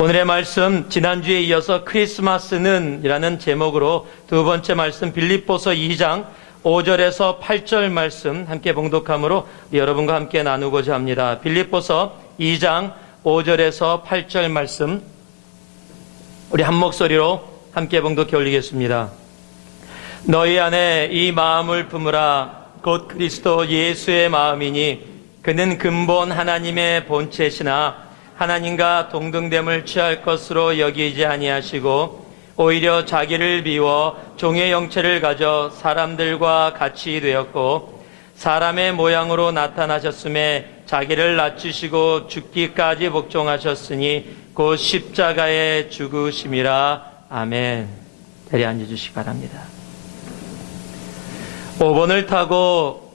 오늘의 말씀, 지난주에 이어서 크리스마스는 이라는 제목으로 두 번째 말씀 빌립보서 2장 5절에서 8절 말씀 함께 봉독함으로 여러분과 함께 나누고자 합니다. 빌립보서 2장 5절에서 8절 말씀 우리 한 목소리로 함께 봉독해 올리겠습니다. 너희 안에 이 마음을 품으라. 곧 그리스도 예수의 마음이니 그는 근본 하나님의 본체시나 하나님과 동등됨을 취할 것으로 여기지 아니하시고 오히려 자기를 비워 종의 형체를 가져 사람들과 같이 되었고 사람의 모양으로 나타나셨음에 자기를 낮추시고 죽기까지 복종하셨으니 곧 십자가에 죽으심이라. 아멘. 자리에 앉아주시기 바랍니다. 5번을 타고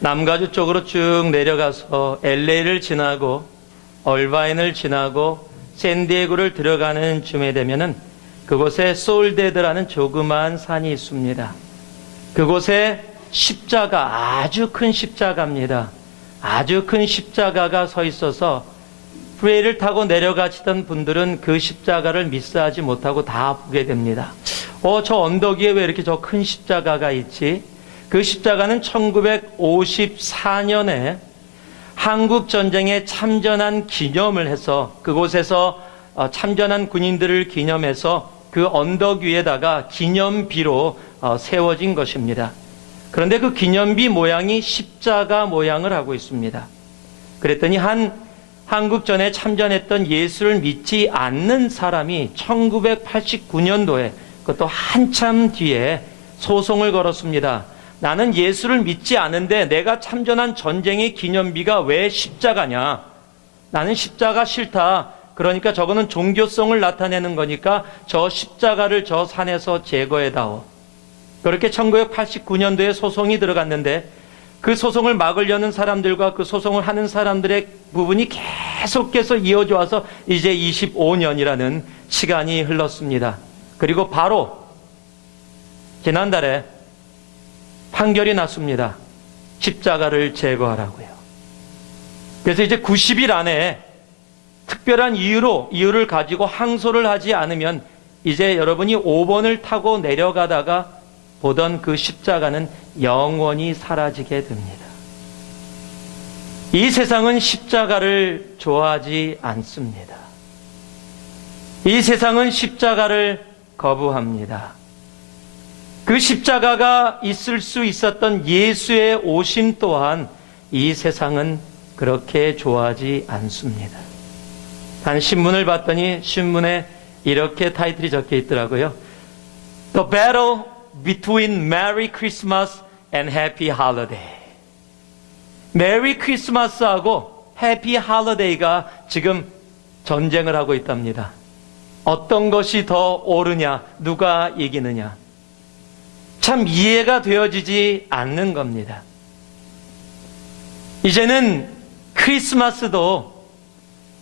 남가주 쪽으로 쭉 내려가서 LA를 지나고 얼바인을 지나고 샌디에고를 들어가는 쯤에 되면은 그곳에 솔데드라는 조그만 산이 있습니다. 그곳에 십자가, 아주 큰 십자가입니다. 아주 큰 십자가가 서 있어서 프레이를 타고 내려가시던 분들은 그 십자가를 미스하지 못하고 다 보게 됩니다. 저 언덕 위에 왜 이렇게 저 큰 십자가가 있지? 그 십자가는 1954년에 한국전쟁에 참전한 기념을 해서 그곳에서 참전한 군인들을 기념해서 그 언덕 위에다가 기념비로 세워진 것입니다. 그런데 그 기념비 모양이 십자가 모양을 하고 있습니다. 그랬더니 한국전에 참전했던 예수를 믿지 않는 사람이 1989년도에 그것도 한참 뒤에 소송을 걸었습니다. 나는 예수를 믿지 않은데 내가 참전한 전쟁의 기념비가 왜 십자가냐? 나는 십자가 싫다. 그러니까 저거는 종교성을 나타내는 거니까 저 십자가를 저 산에서 제거해다오. 그렇게 1989년도에 소송이 들어갔는데 그 소송을 막으려는 사람들과 그 소송을 하는 사람들의 부분이 계속해서 이어져 와서 이제 25년이라는 시간이 흘렀습니다. 그리고 바로 지난달에 판결이 났습니다. 십자가를 제거하라고요. 그래서 이제 90일 안에 특별한 이유를 가지고 항소를 하지 않으면 이제 여러분이 5번을 타고 내려가다가 보던 그 십자가는 영원히 사라지게 됩니다. 이 세상은 십자가를 좋아하지 않습니다. 이 세상은 십자가를 거부합니다. 그 십자가가 있을 수 있었던 예수의 오심 또한 이 세상은 그렇게 좋아하지 않습니다. 단 신문을 봤더니 신문에 이렇게 타이틀이 적혀 있더라고요. The battle between Merry Christmas and Happy Holiday. 메리 크리스마스하고 해피 할러데이가 지금 전쟁을 하고 있답니다. 어떤 것이 더 옳으냐, 누가 이기느냐. 참 이해가 되어지지 않는 겁니다. 이제는 크리스마스도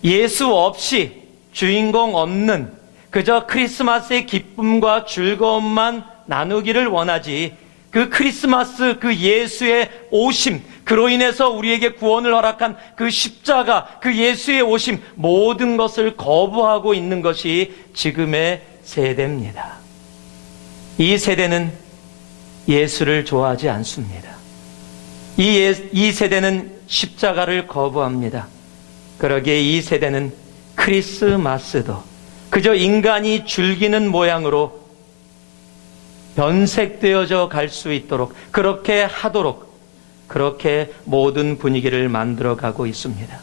예수 없이 주인공 없는 그저 크리스마스의 기쁨과 즐거움만 나누기를 원하지 그 크리스마스 그 예수의 오심 그로 인해서 우리에게 구원을 허락한 그 십자가 그 예수의 오심 모든 것을 거부하고 있는 것이 지금의 세대입니다. 이 세대는 예수를 좋아하지 않습니다. 이 세대는 십자가를 거부합니다. 그러기에 이 세대는 크리스마스도 그저 인간이 즐기는 모양으로 변색되어져 갈 수 있도록 그렇게 하도록 그렇게 모든 분위기를 만들어가고 있습니다.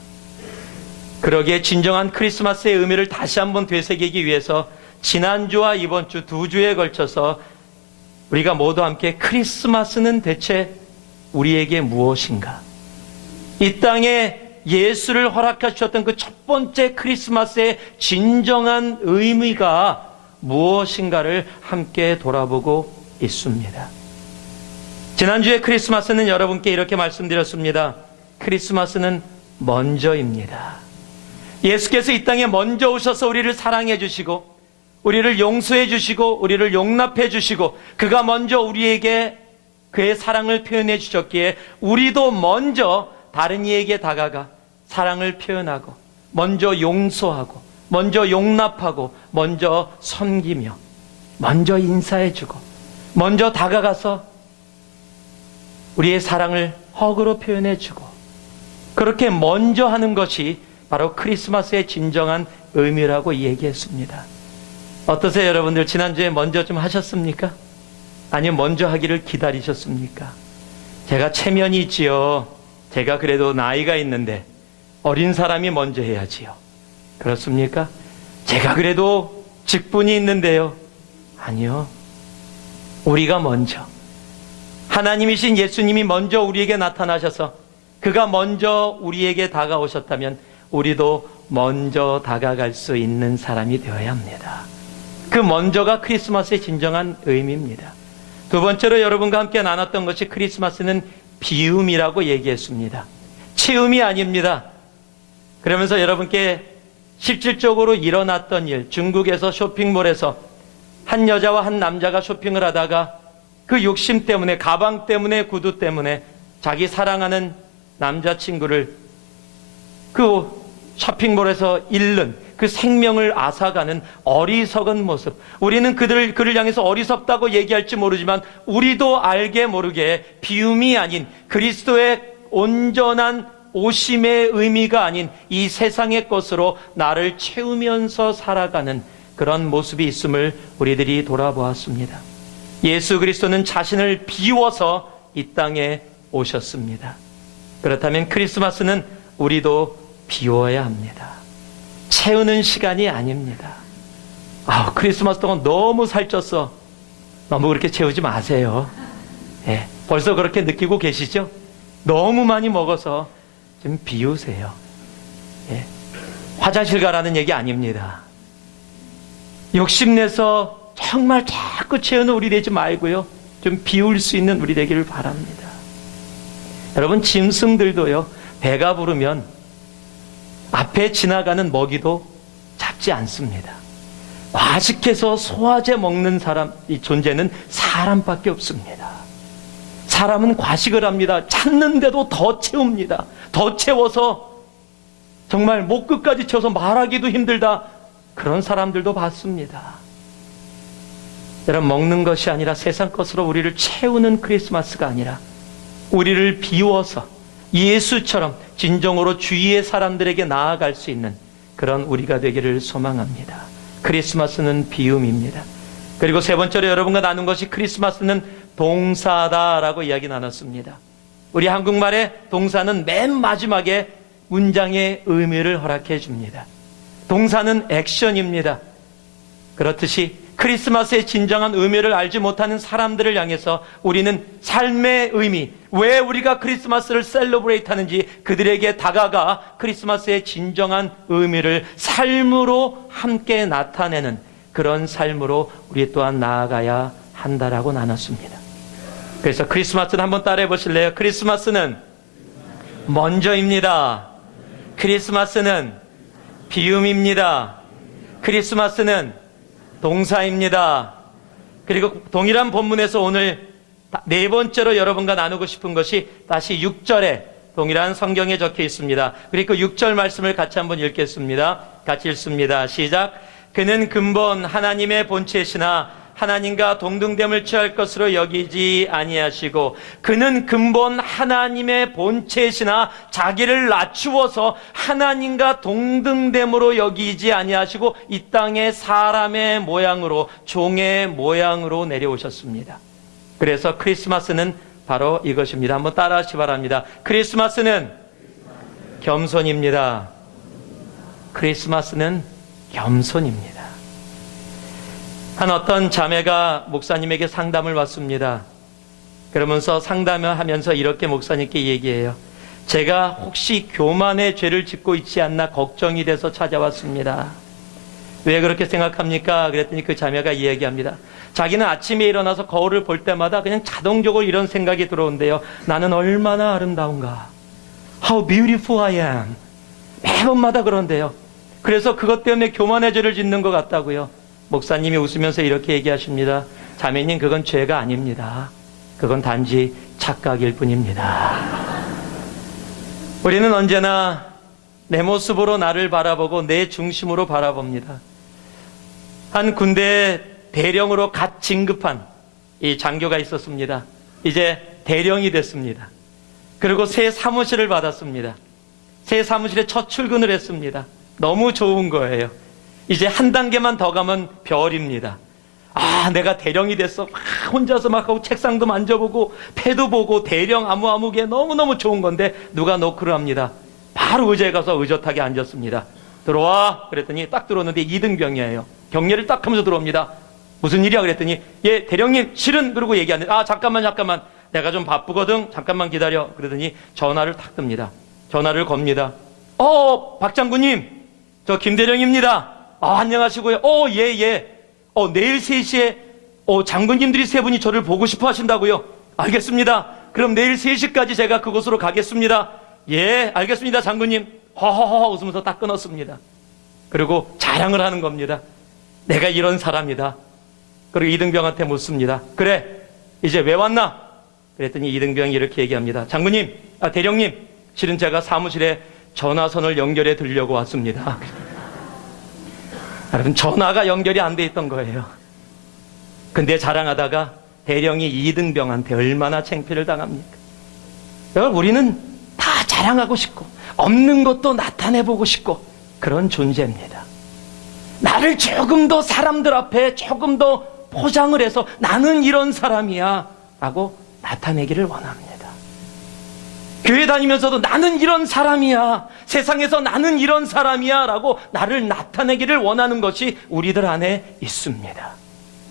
그러기에 진정한 크리스마스의 의미를 다시 한번 되새기기 위해서 지난주와 이번 주 두 주에 걸쳐서 우리가 모두 함께 크리스마스는 대체 우리에게 무엇인가? 이 땅에 예수를 허락하셨던 그 첫 번째 크리스마스의 진정한 의미가 무엇인가를 함께 돌아보고 있습니다. 지난주에 크리스마스는 여러분께 이렇게 말씀드렸습니다. 크리스마스는 먼저입니다. 예수께서 이 땅에 먼저 오셔서 우리를 사랑해 주시고 우리를 용서해 주시고 우리를 용납해 주시고 그가 먼저 우리에게 그의 사랑을 표현해 주셨기에 우리도 먼저 다른 이에게 다가가 사랑을 표현하고 먼저 용서하고 먼저 용납하고, 먼저 섬기며, 먼저 인사해주고, 먼저 다가가서 우리의 사랑을 허그로 표현해주고, 그렇게 먼저 하는 것이 바로 크리스마스의 진정한 의미라고 얘기했습니다. 어떠세요, 여러분들? 지난주에 먼저 좀 하셨습니까? 아니면 먼저 하기를 기다리셨습니까? 제가 체면이 있지요. 제가 그래도 나이가 있는데 어린 사람이 먼저 해야지요. 그렇습니까? 제가 그래도 직분이 있는데요. 아니요. 우리가 먼저, 하나님이신 예수님이 먼저 우리에게 나타나셔서 그가 먼저 우리에게 다가오셨다면 우리도 먼저 다가갈 수 있는 사람이 되어야 합니다. 그 먼저가 크리스마스의 진정한 의미입니다. 두 번째로 여러분과 함께 나눴던 것이 크리스마스는 비움이라고 얘기했습니다. 채움이 아닙니다. 그러면서 여러분께 실질적으로 일어났던 일, 중국에서 쇼핑몰에서 한 여자와 한 남자가 쇼핑을 하다가 그 욕심 때문에, 가방 때문에, 구두 때문에 자기 사랑하는 남자친구를 그 쇼핑몰에서 잃는, 그 생명을 앗아가는 어리석은 모습. 우리는 그를 향해서 어리석다고 얘기할지 모르지만 우리도 알게 모르게 비움이 아닌, 그리스도의 온전한 오심의 의미가 아닌 이 세상의 것으로 나를 채우면서 살아가는 그런 모습이 있음을 우리들이 돌아보았습니다. 예수 그리스도는 자신을 비워서 이 땅에 오셨습니다. 그렇다면 크리스마스는 우리도 비워야 합니다. 채우는 시간이 아닙니다. 크리스마스 동안 너무 살쪘어. 너무 그렇게 채우지 마세요. 예, 벌써 그렇게 느끼고 계시죠? 너무 많이 먹어서 좀 비우세요. 예, 화장실 가라는 얘기 아닙니다. 욕심내서 정말 자꾸 채우는 우리 되지 말고요, 좀 비울 수 있는 우리 되기를 바랍니다. 여러분, 짐승들도요, 배가 부르면 앞에 지나가는 먹이도 잡지 않습니다. 과식해서 소화제 먹는 이 존재는 사람밖에 없습니다. 사람은 과식을 합니다. 찾는데도 더 채웁니다. 더 채워서 정말 목 끝까지 채워서 말하기도 힘들다. 그런 사람들도 봤습니다. 여러분, 먹는 것이 아니라 세상 것으로 우리를 채우는 크리스마스가 아니라 우리를 비워서 예수처럼 진정으로 주위의 사람들에게 나아갈 수 있는 그런 우리가 되기를 소망합니다. 크리스마스는 비움입니다. 그리고 세 번째로 여러분과 나눈 것이 크리스마스는 동사다라고 이야기 나눴습니다. 우리 한국말의 동사는 맨 마지막에 문장의 의미를 허락해 줍니다. 동사는 액션입니다. 그렇듯이 크리스마스의 진정한 의미를 알지 못하는 사람들을 향해서 우리는 삶의 의미, 왜 우리가 크리스마스를 셀러브레이트 하는지 그들에게 다가가 크리스마스의 진정한 의미를 삶으로 함께 나타내는 그런 삶으로 우리 또한 나아가야 한다라고 나눴습니다. 그래서 크리스마스는 한번 따라해 보실래요? 크리스마스는 먼저입니다. 크리스마스는 비움입니다. 크리스마스는 동사입니다. 그리고 동일한 본문에서 오늘 네 번째로 여러분과 나누고 싶은 것이 다시 6절에 동일한 성경에 적혀 있습니다. 그리고 6절 말씀을 같이 한번 읽겠습니다. 같이 읽습니다. 시작. 그는 근본 하나님의 본체시나 하나님과 동등됨을 취할 것으로 여기지 아니하시고, 그는 근본 하나님의 본체시나 자기를 낮추어서 하나님과 동등됨으로 여기지 아니하시고 이 땅에 사람의 모양으로, 종의 모양으로 내려오셨습니다. 그래서 크리스마스는 바로 이것입니다. 한번 따라하시기 바랍니다. 크리스마스는 겸손입니다. 크리스마스는 겸손입니다. 한 어떤 자매가 목사님에게 상담을 받습니다. 그러면서 상담을 하면서 이렇게 목사님께 얘기해요. 제가 혹시 교만의 죄를 짓고 있지 않나 걱정이 돼서 찾아왔습니다. 왜 그렇게 생각합니까? 그랬더니 그 자매가 이야기합니다. 자기는 아침에 일어나서 거울을 볼 때마다 그냥 자동적으로 이런 생각이 들어온대요. 나는 얼마나 아름다운가. How beautiful I am. 매번마다 그런데요. 그래서 그것 때문에 교만의 죄를 짓는 것 같다고요. 목사님이 웃으면서 이렇게 얘기하십니다. 자매님, 그건 죄가 아닙니다. 그건 단지 착각일 뿐입니다. 우리는 언제나 내 모습으로 나를 바라보고 내 중심으로 바라봅니다. 한 군대에 대령으로 갓 진급한 이 장교가 있었습니다. 이제 대령이 됐습니다. 그리고 새 사무실을 받았습니다. 새 사무실에 첫 출근을 했습니다. 너무 좋은 거예요. 이제 한 단계만 더 가면 별입니다. 아, 내가 대령이 됐어. 막 혼자서 막 하고 책상도 만져보고 패도 보고 대령 아무개 너무너무 좋은 건데 누가 노크를 합니다. 바로 의자에 가서 의젓하게 앉았습니다. 들어와 그랬더니 딱 들어오는데 이등병이에요. 경례를 딱 하면서 들어옵니다. 무슨 일이야 그랬더니 예 대령님 실은 그러고 얘기하는데 아 잠깐만 내가 좀 바쁘거든 잠깐만 기다려 그러더니 전화를 탁 듭니다. 전화를 겁니다. 박 장군님 저 김대령입니다. 안녕하시고요. 예. 내일 3시에 장군님들이 3분이 저를 보고 싶어 하신다고요. 알겠습니다. 그럼 내일 3시까지 제가 그곳으로 가겠습니다. 예 알겠습니다 장군님. 허허허 웃으면서 딱 끊었습니다. 그리고 자랑을 하는 겁니다. 내가 이런 사람이다. 그리고 이등병한테 묻습니다. 그래 이제 왜 왔나? 그랬더니 이등병이 이렇게 얘기합니다. 장군님, 대령님 실은 제가 사무실에 전화선을 연결해 드리려고 왔습니다. 여러분 전화가 연결이 안 돼 있던 거예요. 근데 자랑하다가 대령이 이등병한테 얼마나 창피를 당합니까? 여러분 우리는 다 자랑하고 싶고 없는 것도 나타내보고 싶고 그런 존재입니다. 나를 조금 더 사람들 앞에 조금 더 포장을 해서 나는 이런 사람이야 라고 나타내기를 원합니다. 교회 다니면서도 나는 이런 사람이야, 세상에서 나는 이런 사람이야 라고 나를 나타내기를 원하는 것이 우리들 안에 있습니다.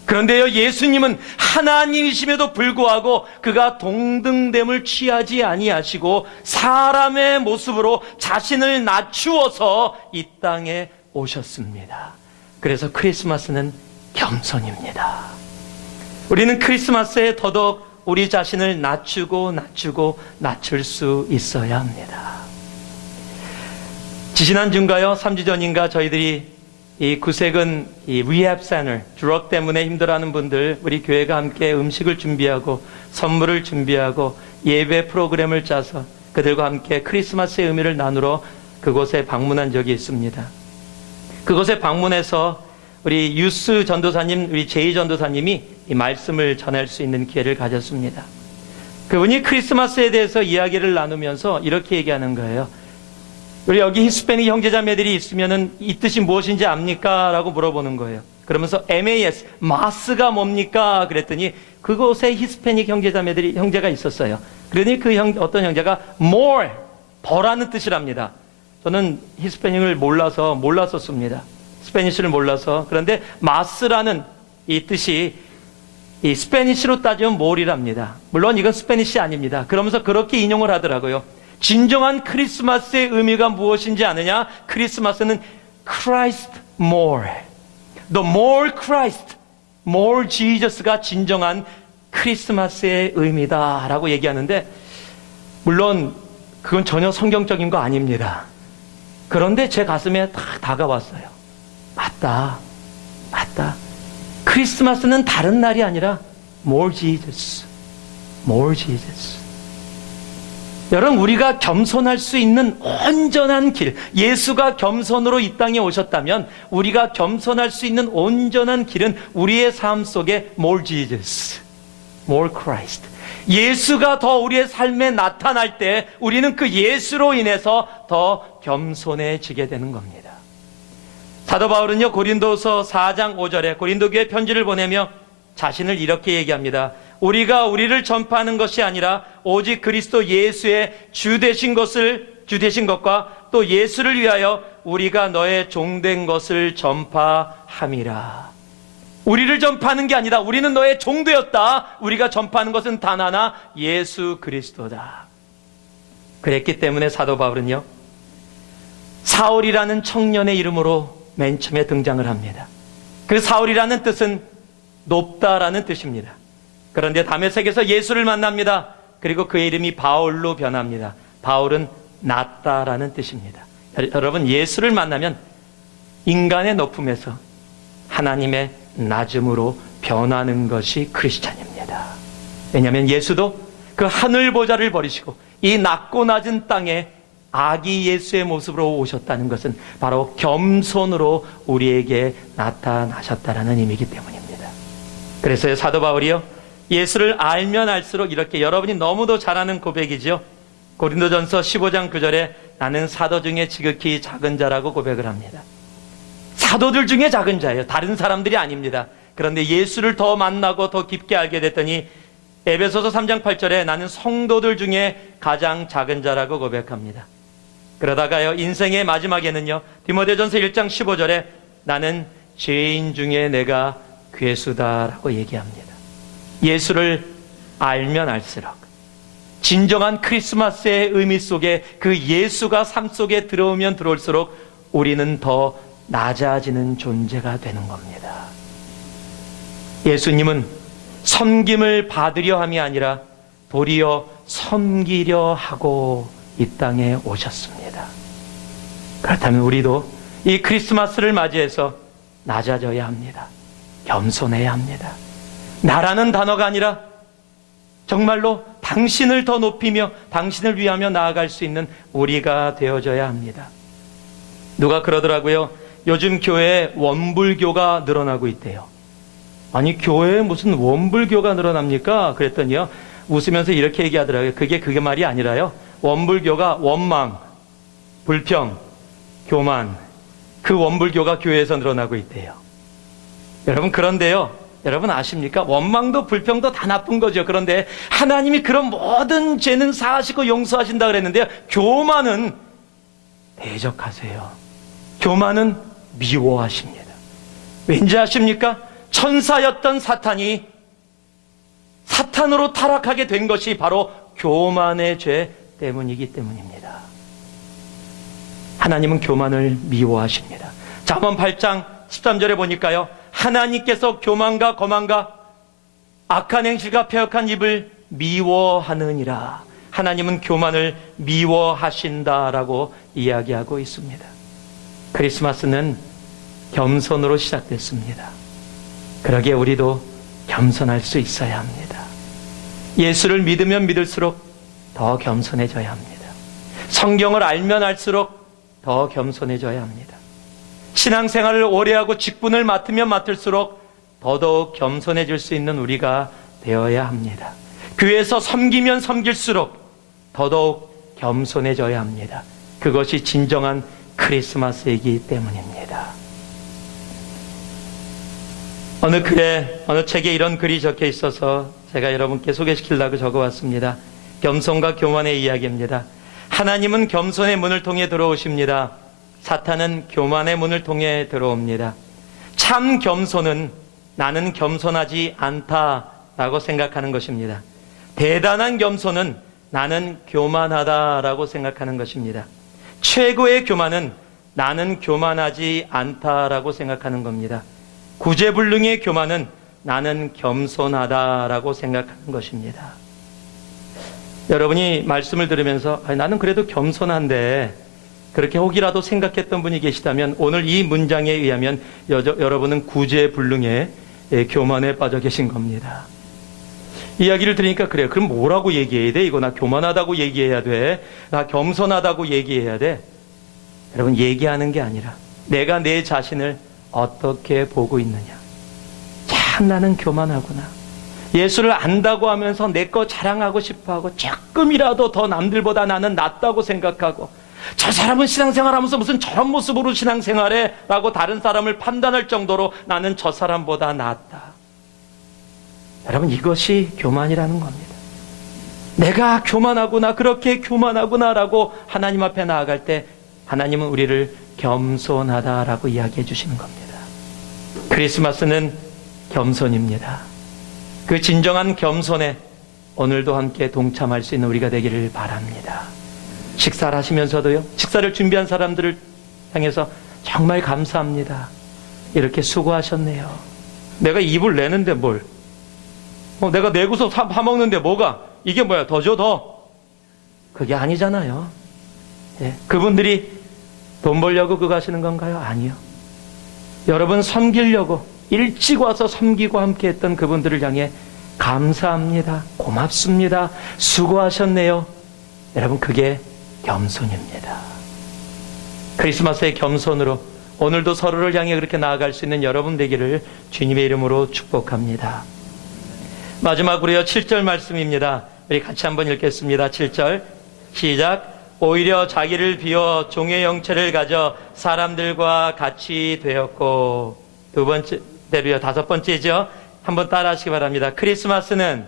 그런데요, 예수님은 하나님이심에도 불구하고 그가 동등됨을 취하지 아니하시고 사람의 모습으로 자신을 낮추어서 이 땅에 오셨습니다. 그래서 크리스마스는 겸손입니다. 우리는 크리스마스에 더더욱 우리 자신을 낮출 수 있어야 합니다. 지지난주인가요? 3주 전인가 저희들이 이 구색은 이 리헵 센터, 드럭 때문에 힘들어하는 분들 우리 교회가 함께 음식을 준비하고 선물을 준비하고 예배 프로그램을 짜서 그들과 함께 크리스마스의 의미를 나누러 그곳에 방문한 적이 있습니다. 그곳에 방문해서 우리 유스 전도사님, 우리 제이 전도사님이 이 말씀을 전할 수 있는 기회를 가졌습니다. 그분이 크리스마스에 대해서 이야기를 나누면서 이렇게 얘기하는 거예요. 우리 여기 히스패닉 형제자매들이 있으면은 이 뜻이 무엇인지 압니까? 라고 물어보는 거예요. 그러면서 MAS, 마스가 뭡니까? 그랬더니 그곳에 히스패닉 형제가 있었어요. 그러니 어떤 형제가 more, 더라는 뜻이랍니다. 저는 히스패닉을 몰랐었습니다. 스페니쉬를 몰라서. 그런데 마스라는 이 뜻이 이 스페니쉬로 따지면 more이랍니다. 물론 이건 스페니쉬 아닙니다. 그러면서 그렇게 인용을 하더라고요. 진정한 크리스마스의 의미가 무엇인지 아느냐? 크리스마스는 Christ more. The more Christ, more Jesus가 진정한 크리스마스의 의미다 라고 얘기하는데 물론 그건 전혀 성경적인 거 아닙니다. 그런데 제 가슴에 딱 다가왔어요. 맞다. 크리스마스는 다른 날이 아니라 more Jesus. 여러분 우리가 겸손할 수 있는 온전한 길, 예수가 겸손으로 이 땅에 오셨다면 우리가 겸손할 수 있는 온전한 길은 우리의 삶 속에 more Jesus, more Christ. 예수가 더 우리의 삶에 나타날 때 우리는 그 예수로 인해서 더 겸손해지게 되는 겁니다. 사도 바울은요, 고린도서 4장 5절에 고린도교회 편지를 보내며 자신을 이렇게 얘기합니다. 우리가 우리를 전파하는 것이 아니라 오직 그리스도 예수의 주 되신 것과 또 예수를 위하여 우리가 너의 종된 것을 전파함이라. 우리를 전파하는 게 아니라 우리는 너의 종되었다. 우리가 전파하는 것은 단 하나, 예수 그리스도다. 그랬기 때문에 사도 바울은요, 사울이라는 청년의 이름으로 맨 처음에 등장을 합니다. 그 사울이라는 뜻은 높다라는 뜻입니다. 그런데 다메섹에서 예수를 만납니다. 그리고 그의 이름이 바울로 변합니다. 바울은 낮다라는 뜻입니다. 여러분, 예수를 만나면 인간의 높음에서 하나님의 낮음으로 변하는 것이 크리스찬입니다. 왜냐하면 예수도 그 하늘 보좌를 버리시고 이 낮고 낮은 땅에 아기 예수의 모습으로 오셨다는 것은 바로 겸손으로 우리에게 나타나셨다는 의미이기 때문입니다. 그래서 사도 바울이요, 예수를 알면 알수록 이렇게, 여러분이 너무도 잘 아는 고백이죠. 고린도전서 15장 9절에 나는 사도 중에 지극히 작은 자라고 고백을 합니다. 사도들 중에 작은 자예요. 다른 사람들이 아닙니다. 그런데 예수를 더 만나고 더 깊게 알게 됐더니 에베소서 3장 8절에 나는 성도들 중에 가장 작은 자라고 고백합니다. 그러다가요, 인생의 마지막에는요, 디모데전서 1장 15절에 나는 죄인 중에 내가 괴수다라고 얘기합니다. 예수를 알면 알수록, 진정한 크리스마스의 의미 속에 그 예수가 삶 속에 들어오면 들어올수록 우리는 더 낮아지는 존재가 되는 겁니다. 예수님은 섬김을 받으려 함이 아니라 도리어 섬기려 하고 이 땅에 오셨습니다. 그렇다면 우리도 이 크리스마스를 맞이해서 낮아져야 합니다. 겸손해야 합니다. 나라는 단어가 아니라 정말로 당신을 더 높이며 당신을 위하며 나아갈 수 있는 우리가 되어져야 합니다. 누가 그러더라고요. 요즘 교회에 원불교가 늘어나고 있대요. 아니, 교회에 무슨 원불교가 늘어납니까? 그랬더니요, 웃으면서 이렇게 얘기하더라고요. 그게 말이 아니라요, 원불교가 원망, 불평, 교만, 그 원불교가 교회에서 늘어나고 있대요. 여러분, 그런데요, 여러분 아십니까? 원망도 불평도 다 나쁜 거죠. 그런데 하나님이 그런 모든 죄는 사하시고 용서하신다 그랬는데요, 교만은 대적하세요. 교만은 미워하십니다. 왠지 아십니까? 천사였던 사탄이 사탄으로 타락하게 된 것이 바로 교만의 죄 때문이기 때문입니다. 하나님은 교만을 미워하십니다. 잠언 8장 13절에 보니까요, 하나님께서 교만과 거만과 악한 행실과 패역한 입을 미워하느니라. 하나님은 교만을 미워하신다라고 이야기하고 있습니다. 크리스마스는 겸손으로 시작됐습니다. 그러기에 우리도 겸손할 수 있어야 합니다. 예수를 믿으면 믿을수록 더 겸손해져야 합니다. 성경을 알면 알수록 더 겸손해져야 합니다. 신앙생활을 오래 하고 직분을 맡으면 맡을수록 더더욱 겸손해질 수 있는 우리가 되어야 합니다. 교회에서 섬기면 섬길수록 더더욱 겸손해져야 합니다. 그것이 진정한 크리스마스이기 때문입니다. 어느 글에, 어느 책에 이런 글이 적혀 있어서 제가 여러분께 소개시키려고 적어왔습니다. 겸손과 교만의 이야기입니다. 하나님은 겸손의 문을 통해 들어오십니다. 사탄은 교만의 문을 통해 들어옵니다. 참 겸손은 나는 겸손하지 않다라고 생각하는 것입니다. 대단한 겸손은 나는 교만하다라고 생각하는 것입니다. 최고의 교만은 나는 교만하지 않다라고 생각하는 겁니다. 구제불능의 교만은 나는 겸손하다라고 생각하는 것입니다. 여러분이 말씀을 들으면서 나는 그래도 겸손한데, 그렇게 혹이라도 생각했던 분이 계시다면 오늘 이 문장에 의하면 여러분은 구제불능의 교만에 빠져 계신 겁니다. 이야기를 들으니까 그래요. 그럼 뭐라고 얘기해야 돼? 이거 나 교만하다고 얘기해야 돼? 나 겸손하다고 얘기해야 돼? 여러분, 얘기하는 게 아니라 내가 내 자신을 어떻게 보고 있느냐. 참 나는 교만하구나. 예수를 안다고 하면서 내 거 자랑하고 싶어하고 조금이라도 더 남들보다 나는 낫다고 생각하고, 저 사람은 신앙생활하면서 무슨 저런 모습으로 신앙생활해 라고 다른 사람을 판단할 정도로 나는 저 사람보다 낫다. 여러분, 이것이 교만이라는 겁니다. 내가 교만하구나, 그렇게 교만하구나 라고 하나님 앞에 나아갈 때 하나님은 우리를 겸손하다라고 이야기해 주시는 겁니다. 크리스마스는 겸손입니다. 그 진정한 겸손에 오늘도 함께 동참할 수 있는 우리가 되기를 바랍니다. 식사를 하시면서도요, 식사를 준비한 사람들을 향해서 정말 감사합니다. 이렇게 수고하셨네요. 내가 입을 내는데 뭘? 내가 내고서 사먹는데 뭐가? 이게 뭐야? 더 줘, 더. 그게 아니잖아요. 예, 그분들이 돈 벌려고 그거 하시는 건가요? 아니요. 여러분 섬기려고 일찍 와서 섬기고 함께 했던 그분들을 향해 감사합니다. 고맙습니다. 수고하셨네요. 여러분, 그게 겸손입니다. 크리스마스의 겸손으로 오늘도 서로를 향해 그렇게 나아갈 수 있는 여러분 되기를 주님의 이름으로 축복합니다. 마지막으로요, 7절 말씀입니다. 우리 같이 한번 읽겠습니다. 7절 시작. 오히려 자기를 비워 종의 형체를 가져 사람들과 같이 되었고. 두 번째로요, 다섯 번째죠. 한번 따라 하시기 바랍니다. 크리스마스는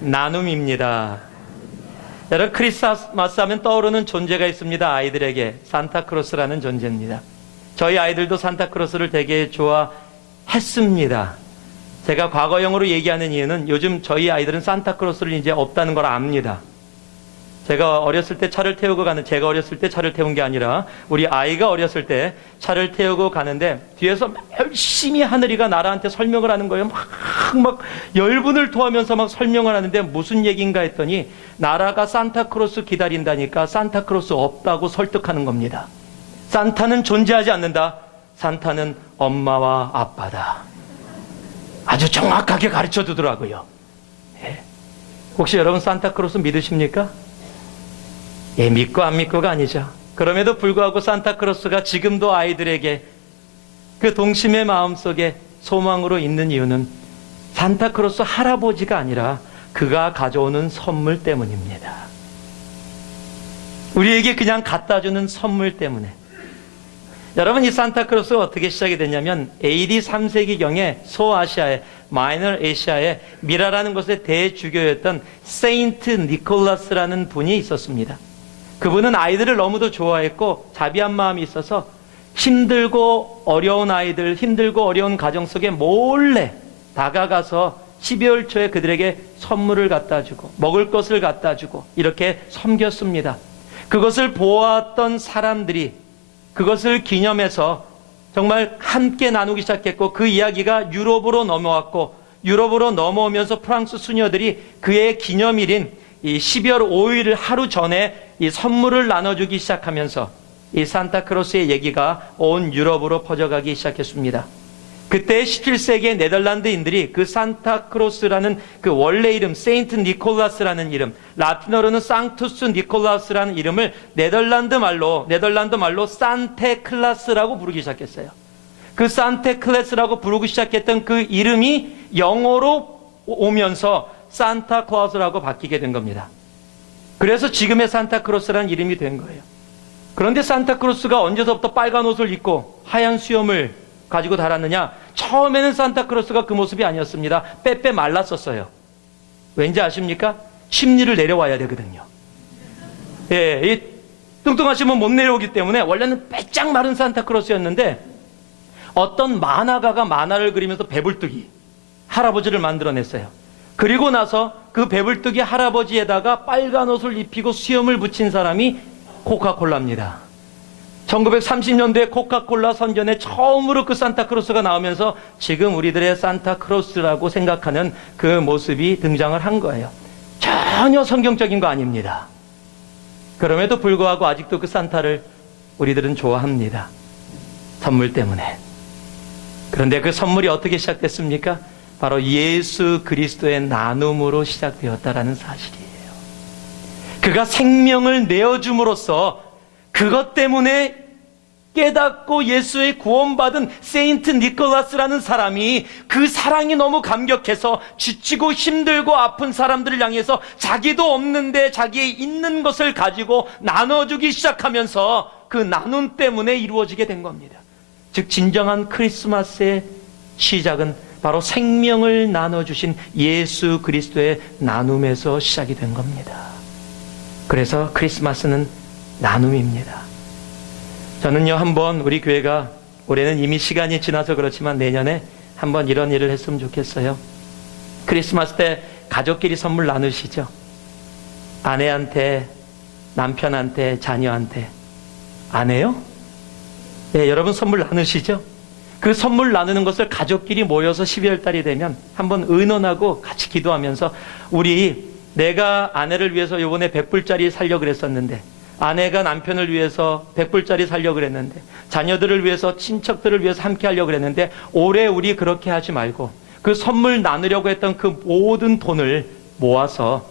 나눔입니다. 여러분, 크리스마스 하면 떠오르는 존재가 있습니다. 아이들에게 산타크로스라는 존재입니다. 저희 아이들도 산타크로스를 되게 좋아했습니다. 제가 과거형으로 얘기하는 이유는 요즘 저희 아이들은 산타크로스를 이제 없다는 걸 압니다. 제가 어렸을 때 차를 태우고 가는, 제가 어렸을 때 차를 태운 게 아니라 우리 아이가 어렸을 때 차를 태우고 가는데 뒤에서 열심히 하늘이가 나라한테 설명을 하는 거예요. 막 열분을 토하면서 막 설명을 하는데 무슨 얘기인가 했더니 나라가 산타크로스 기다린다니까 산타크로스 없다고 설득하는 겁니다. 산타는 존재하지 않는다. 산타는 엄마와 아빠다. 아주 정확하게 가르쳐 두더라고요. 예. 혹시 여러분 산타크로스 믿으십니까? 예, 믿고 안 믿고가 아니죠. 그럼에도 불구하고 산타크로스가 지금도 아이들에게 그 동심의 마음속에 소망으로 있는 이유는 산타크로스 할아버지가 아니라 그가 가져오는 선물 때문입니다. 우리에게 그냥 갖다 주는 선물 때문에. 여러분, 이 산타크로스가 어떻게 시작이 됐냐면 AD 3세기경에 소아시아의 마이너 아시아의 미라라는 곳의 대주교였던 세인트 니콜라스라는 분이 있었습니다. 그분은 아이들을 너무도 좋아했고 자비한 마음이 있어서 힘들고 어려운 아이들, 힘들고 어려운 가정 속에 몰래 다가가서 12월 초에 그들에게 선물을 갖다 주고 먹을 것을 갖다 주고 이렇게 섬겼습니다. 그것을 보았던 사람들이 그것을 기념해서 정말 함께 나누기 시작했고 그 이야기가 유럽으로 넘어왔고 유럽으로 넘어오면서 프랑스 수녀들이 그의 기념일인 이 12월 5일 하루 전에 이 선물을 나눠주기 시작하면서 이 산타크로스의 얘기가 온 유럽으로 퍼져가기 시작했습니다. 그때 17세기의 네덜란드인들이 그 산타크로스라는 그 원래 이름 세인트 니콜라스라는 이름, 라틴어로는 상투스 니콜라스라는 이름을 네덜란드 말로 산테클라스라고 부르기 시작했어요. 그 산테클라스라고 부르기 시작했던 그 이름이 영어로 오면서 산타클로스라고 바뀌게 된 겁니다. 그래서 지금의 산타크로스라는 이름이 된 거예요. 그런데 산타크로스가 언제서부터 빨간 옷을 입고 하얀 수염을 가지고 달았느냐? 처음에는 산타크로스가 그 모습이 아니었습니다. 빼빼 말랐었어요. 왠지 아십니까? 심리를 내려와야 되거든요. 예, 이 뚱뚱하시면 못 내려오기 때문에 원래는 빼짝 마른 산타크로스였는데 어떤 만화가가 만화를 그리면서 배불뚝이 할아버지를 만들어냈어요. 그리고 나서 그 배불뚝이 할아버지에다가 빨간 옷을 입히고 수염을 붙인 사람이 코카콜라입니다. 1930년대 코카콜라 선전에 처음으로 그 산타크로스가 나오면서 지금 우리들의 산타크로스라고 생각하는 그 모습이 등장을 한 거예요. 전혀 성경적인 거 아닙니다. 그럼에도 불구하고 아직도 그 산타를 우리들은 좋아합니다. 선물 때문에. 그런데 그 선물이 어떻게 시작됐습니까? 바로 예수 그리스도의 나눔으로 시작되었다라는 사실이에요. 그가 생명을 내어줌으로써 그것 때문에 깨닫고 예수의 구원받은 세인트 니콜라스라는 사람이 그 사랑이 너무 감격해서 지치고 힘들고 아픈 사람들을 향해서 자기도 없는데 자기의 있는 것을 가지고 나눠주기 시작하면서 그 나눔 때문에 이루어지게 된 겁니다. 즉 진정한 크리스마스의 시작은 바로 생명을 나눠주신 예수 그리스도의 나눔에서 시작이 된 겁니다. 그래서 크리스마스는 나눔입니다. 저는요, 한번 우리 교회가 올해는 이미 시간이 지나서 그렇지만 내년에 한번 이런 일을 했으면 좋겠어요. 크리스마스 때 가족끼리 선물 나누시죠. 아내한테, 남편한테, 자녀한테. 안 해요? 네, 여러분 선물 나누시죠? 그 선물 나누는 것을 가족끼리 모여서 12월 달이 되면 한번 의논하고 같이 기도하면서 내가 아내를 위해서 이번에 100불짜리 살려고 그랬었는데 아내가 남편을 위해서 100불짜리 살려고 그랬는데 자녀들을 위해서 친척들을 위해서 함께 하려고 그랬는데 올해 우리 그렇게 하지 말고 그 선물 나누려고 했던 그 모든 돈을 모아서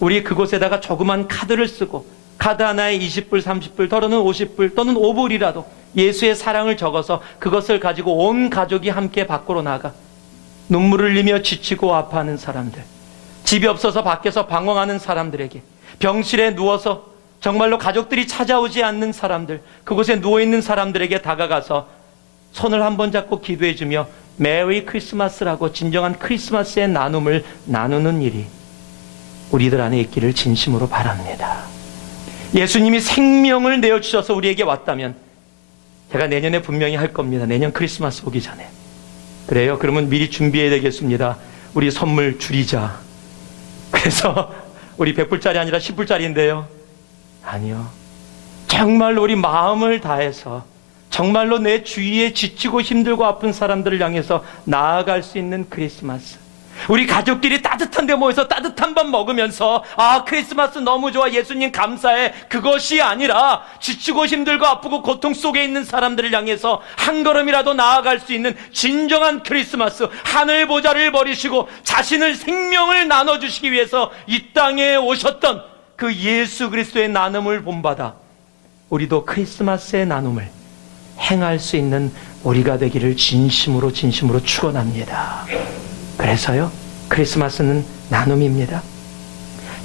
우리 그곳에다가 조그만 카드를 쓰고 카드 하나에 20불, 30불, 더러는 50불 또는 5불이라도 예수의 사랑을 적어서 그것을 가지고 온 가족이 함께 밖으로 나가 눈물을 흘리며 지치고 아파하는 사람들, 집이 없어서 밖에서 방황하는 사람들에게, 병실에 누워서 정말로 가족들이 찾아오지 않는 사람들, 그곳에 누워있는 사람들에게 다가가서 손을 한번 잡고 기도해주며 메리 크리스마스라고 진정한 크리스마스의 나눔을 나누는 일이 우리들 안에 있기를 진심으로 바랍니다. 예수님이 생명을 내어주셔서 우리에게 왔다면 제가 내년에 분명히 할 겁니다. 내년 크리스마스 오기 전에. 그래요? 그러면 미리 준비해야 되겠습니다. 우리 선물 줄이자. 그래서 우리 100불짜리 아니라 10불짜리인데요. 아니요. 정말로 우리 마음을 다해서 정말로 내 주위에 지치고 힘들고 아픈 사람들을 향해서 나아갈 수 있는 크리스마스. 우리 가족끼리 따뜻한 데 모여서 따뜻한 밥 먹으면서 크리스마스 너무 좋아, 예수님 감사해, 그것이 아니라 지치고 힘들고 아프고 고통 속에 있는 사람들을 향해서 한 걸음이라도 나아갈 수 있는 진정한 크리스마스. 하늘 보좌를 버리시고 자신을 생명을 나눠주시기 위해서 이 땅에 오셨던 그 예수 그리스도의 나눔을 본받아 우리도 크리스마스의 나눔을 행할 수 있는 우리가 되기를 진심으로 축원합니다. 그래서요, 크리스마스는 나눔입니다.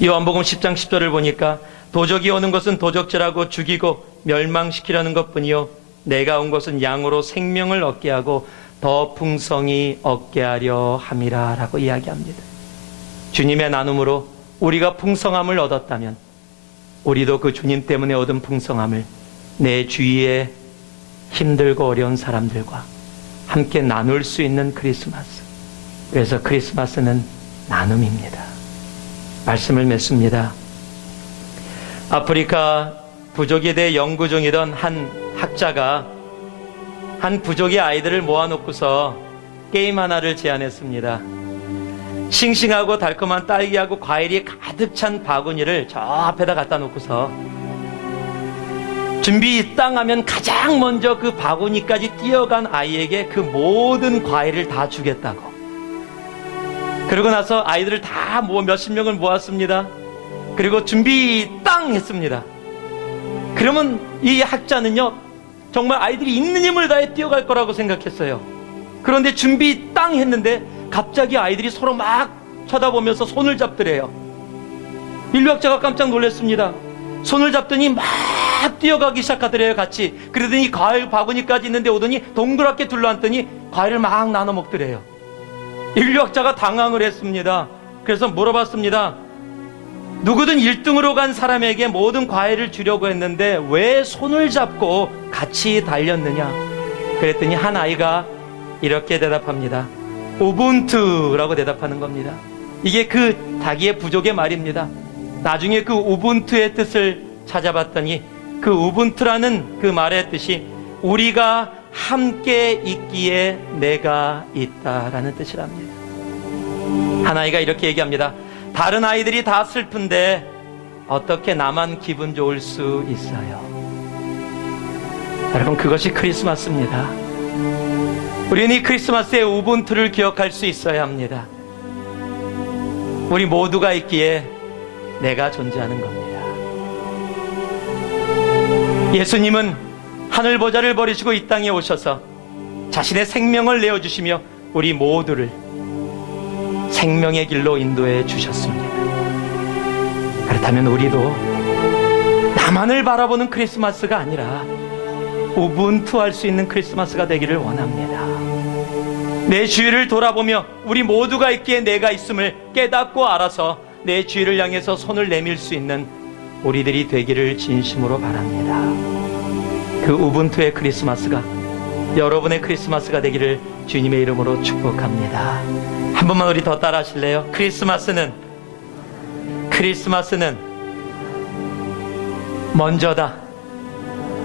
요한복음 10장 10절을 보니까 도적이 오는 것은 도적질하고 죽이고 멸망시키려는 것뿐이요 내가 온 것은 양으로 생명을 얻게 하고 더 풍성히 얻게 하려 함이라 라고 이야기합니다. 주님의 나눔으로 우리가 풍성함을 얻었다면 우리도 그 주님 때문에 얻은 풍성함을 내 주위에 힘들고 어려운 사람들과 함께 나눌 수 있는 크리스마스. 그래서 크리스마스는 나눔입니다. 말씀을 맺습니다. 아프리카 부족에 대해 연구 중이던 한 학자가 한 부족의 아이들을 모아놓고서 게임 하나를 제안했습니다. 싱싱하고 달콤한 딸기하고 과일이 가득 찬 바구니를 저 앞에다 갖다 놓고서 준비 땅 하면 가장 먼저 그 바구니까지 뛰어간 아이에게 그 모든 과일을 다 주겠다고. 그러고 나서 아이들을 다 몇십 명을 모았습니다. 그리고 준비 땅 했습니다. 그러면 이 학자는요, 정말 아이들이 있는 힘을 다해 뛰어갈 거라고 생각했어요. 그런데 준비 땅 했는데 갑자기 아이들이 서로 막 쳐다보면서 손을 잡더래요. 인류학자가 깜짝 놀랐습니다. 손을 잡더니 막 뛰어가기 시작하더래요, 같이. 그러더니 과일 바구니까지 있는데 오더니 동그랗게 둘러앉더니 과일을 막 나눠 먹더래요. 인류학자가 당황을 했습니다. 그래서 물어봤습니다. 누구든 1등으로 간 사람에게 모든 과일을 주려고 했는데 왜 손을 잡고 같이 달렸느냐? 그랬더니 한 아이가 이렇게 대답합니다. 우분투라고 대답하는 겁니다. 이게 그 자기의 부족의 말입니다. 나중에 그 우분투의 뜻을 찾아봤더니 그 우분투라는 그 말의 뜻이 우리가 함께 있기에 내가 있다라는 뜻이랍니다. 한 아이가 이렇게 얘기합니다. 다른 아이들이 다 슬픈데 어떻게 나만 기분 좋을 수 있어요? 여러분, 그것이 크리스마스입니다. 우리는 이 크리스마스의 우분투를 기억할 수 있어야 합니다. 우리 모두가 있기에 내가 존재하는 겁니다. 예수님은 하늘 보좌를 버리시고 이 땅에 오셔서 자신의 생명을 내어주시며 우리 모두를 생명의 길로 인도해 주셨습니다. 그렇다면 우리도 나만을 바라보는 크리스마스가 아니라 우분투할 수 있는 크리스마스가 되기를 원합니다. 내 주위를 돌아보며 우리 모두가 있기에 내가 있음을 깨닫고 알아서 내 주위를 향해서 손을 내밀 수 있는 우리들이 되기를 진심으로 바랍니다. 그 우분투의 크리스마스가 여러분의 크리스마스가 되기를 주님의 이름으로 축복합니다. 한 번만 우리 더 따라 하실래요? 크리스마스는 먼저다.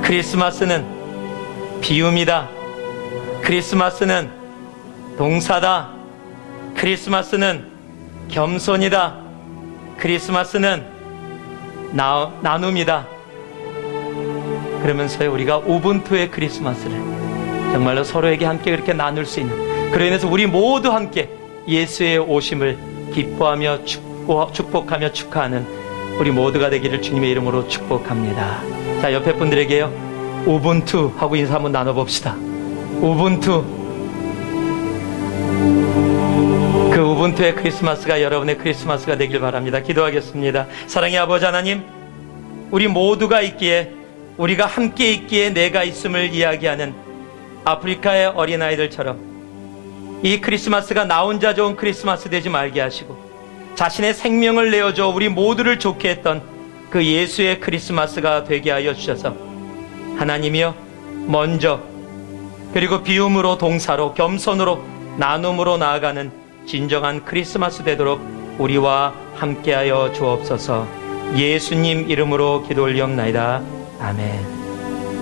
크리스마스는 비움이다. 크리스마스는 동사다. 크리스마스는 겸손이다. 크리스마스는 나눔이다. 그러면서 우리가 우분투의 크리스마스를 정말로 서로에게 함께 그렇게 나눌 수 있는, 그로 인해서 우리 모두 함께 예수의 오심을 기뻐하며 축복하며 축하하는 우리 모두가 되기를 주님의 이름으로 축복합니다. 자, 옆에 분들에게요, 우분투 하고 인사 한번 나눠봅시다. 우분투. 그 우분투의 크리스마스가 여러분의 크리스마스가 되길 바랍니다. 기도하겠습니다. 사랑의 아버지 하나님, 우리 모두가 있기에, 우리가 함께 있기에 내가 있음을 이야기하는 아프리카의 어린아이들처럼 이 크리스마스가 나 혼자 좋은 크리스마스 되지 말게 하시고, 자신의 생명을 내어줘 우리 모두를 좋게 했던 그 예수의 크리스마스가 되게 하여 주셔서, 하나님이여, 먼저, 그리고 비움으로, 동사로, 겸손으로, 나눔으로 나아가는 진정한 크리스마스 되도록 우리와 함께하여 주옵소서. 예수님 이름으로 기도 올리옵나이다. 아멘.